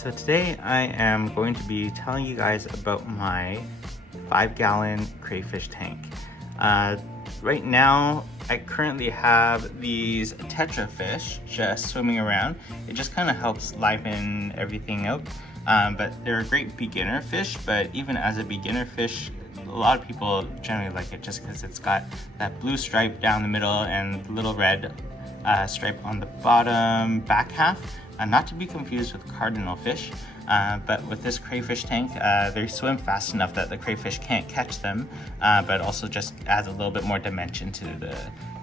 So today I am going to be telling you guys about my 5-gallon crayfish tank. Right now I currently have these tetra fish just swimming around. It just kind of helps liven everything out. But they're a great beginner fish, but even as a beginner fish, a lot of people generally like it just because it's got that blue stripe down the middle and the little red stripe on the bottom back half. Not to be confused with cardinal fish, but with this crayfish tank, they swim fast enough that the crayfish can't catch them, but also just adds a little bit more dimension to the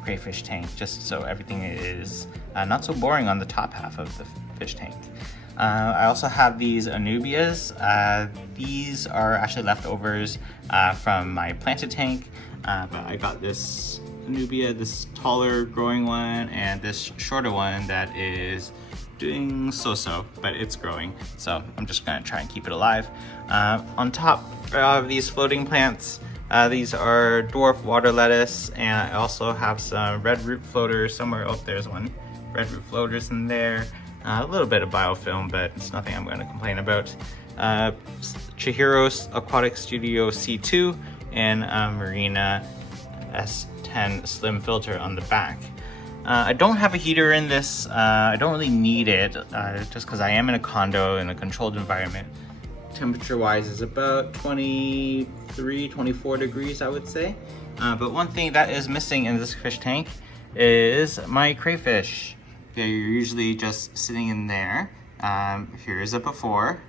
crayfish tank, just so everything is not so boring on the top half of the fish tank. I also have these anubias. These are actually leftovers from my planted tank, but I got this anubia, this taller growing one, and this shorter one that is doing so-so, but it's growing, so I'm just gonna try and keep it alive. On top of these floating plants, these are dwarf water lettuce, and I also have some red root floaters somewhere. Oh, there's one. Red root floaters in there. A little bit of biofilm, but it's nothing I'm going to complain about. Chihiro's Aquatic Studio C2 and Marina S10 slim filter on the back. I don't have a heater in this. I don't really need it, just because I am in a condo in a controlled environment. Temperature wise is about 23, 24 degrees, I would say. But one thing that is missing in this fish tank is my crayfish. They're usually just sitting in there. Here's a before.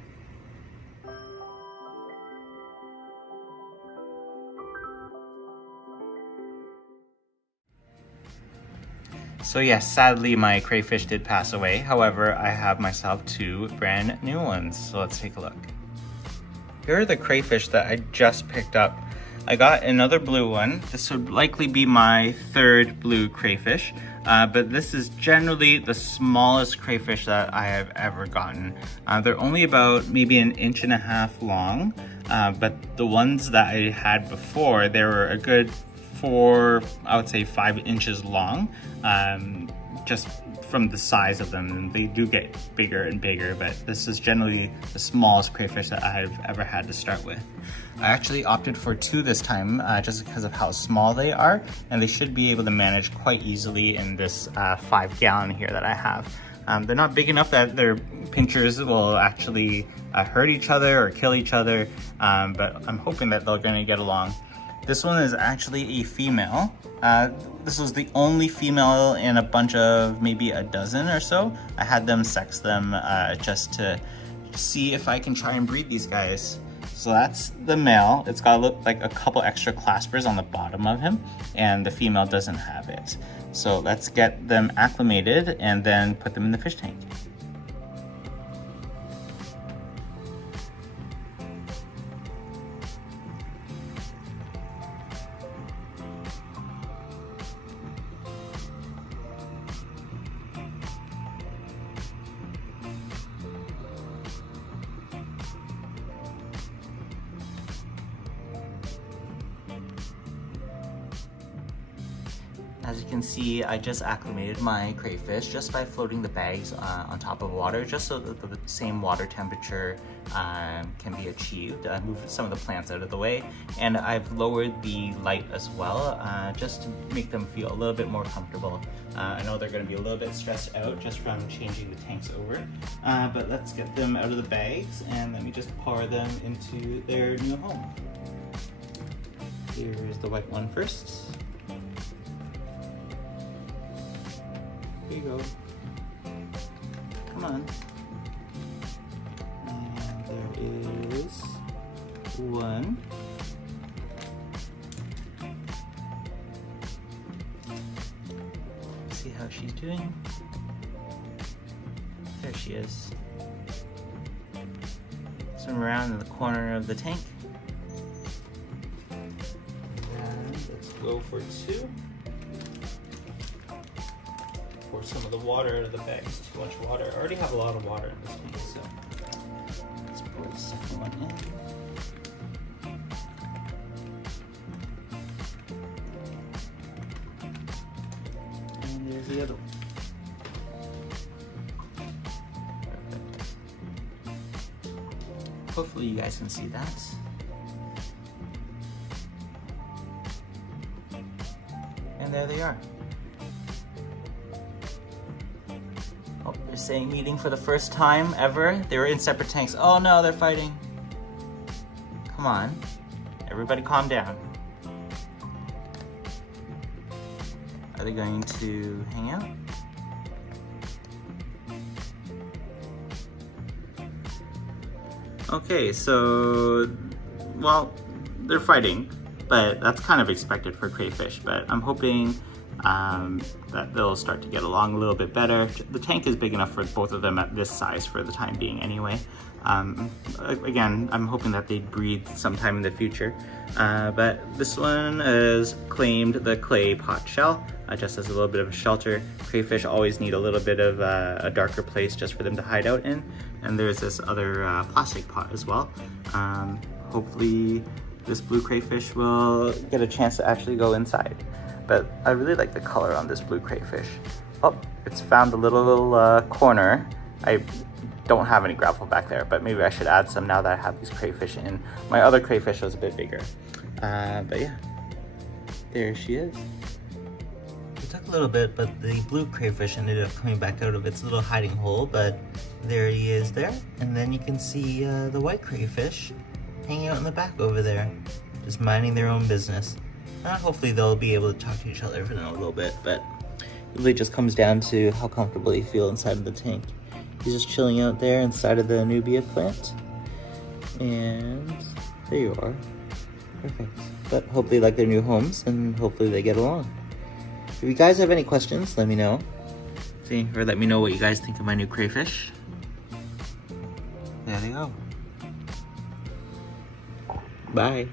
So yes, sadly my crayfish did pass away. However, I have myself 2 brand new ones. So let's take a look. Here are the crayfish that I just picked up. I got another blue one. This would likely be my 3rd blue crayfish, but this is generally the smallest crayfish that I have ever gotten. They're only about maybe 1.5 inches long, but the ones that I had before, they were a good 4, I would say 5 inches long, just from the size of them, and they do get bigger and bigger, but this is generally the smallest crayfish that I've ever had to start with. I actually opted for 2 this time, just because of how small they are, and they should be able to manage quite easily in this 5-gallon here that I have. They're not big enough that their pinchers will actually hurt each other or kill each other, but I'm hoping that they're gonna get along. This one is actually a female. This was the only female in a bunch of maybe a dozen or so. I had them sex them just to see if I can try and breed these guys. So that's the male. It's got like a couple extra claspers on the bottom of him, and the female doesn't have it. So let's get them acclimated and then put them in the fish tank. As you can see, I just acclimated my crayfish just by floating the bags on top of water, just so that the same water temperature can be achieved. I moved some of the plants out of the way, and I've lowered the light as well, just to make them feel a little bit more comfortable. I know they're going to be a little bit stressed out just from changing the tanks over, but let's get them out of the bags and let me just pour them into their new home. Here's the white one first. Here you go. Come on. And there is one. See how she's doing? There she is. Swim around in the corner of the tank. And let's go for 2. Pour some of the water out of the bag. It's too much water. I already have a lot of water in this tank, so let's pour the second one in. And there's the other one. Hopefully you guys can see that. And there they are. Oh, they're saying meeting for the first time ever. They were in separate tanks. Oh no, they're fighting. Come on, everybody calm down. Are they going to hang out? Okay, so, well, they're fighting, but that's kind of expected for crayfish, but I'm hoping that they'll start to get along a little bit better. The tank is big enough for both of them at this size for the time being anyway. Again, I'm hoping that they breed sometime in the future, but this one is claimed the clay pot shell, just as a little bit of a shelter. Crayfish always need a little bit of a darker place just for them to hide out in, and there's this other plastic pot as well. Hopefully this blue crayfish will get a chance to actually go inside. But I really like the color on this blue crayfish. Oh, it's found a little corner. I don't have any gravel back there, but maybe I should add some now that I have these crayfish in. My other crayfish was a bit bigger. But yeah, there she is. It took a little bit, but the blue crayfish ended up coming back out of its little hiding hole, but there he is there. And then you can see the white crayfish hanging out in the back over there, just minding their own business. Hopefully they'll be able to talk to each other for a little bit, but it really just comes down to how comfortable you feel inside of the tank. He's just chilling out there inside of the nubia plant. And there you are. Perfect. But hopefully they like their new homes and hopefully they get along. If you guys have any questions, let me know. Or let me know what you guys think of my new crayfish. There they go. Bye.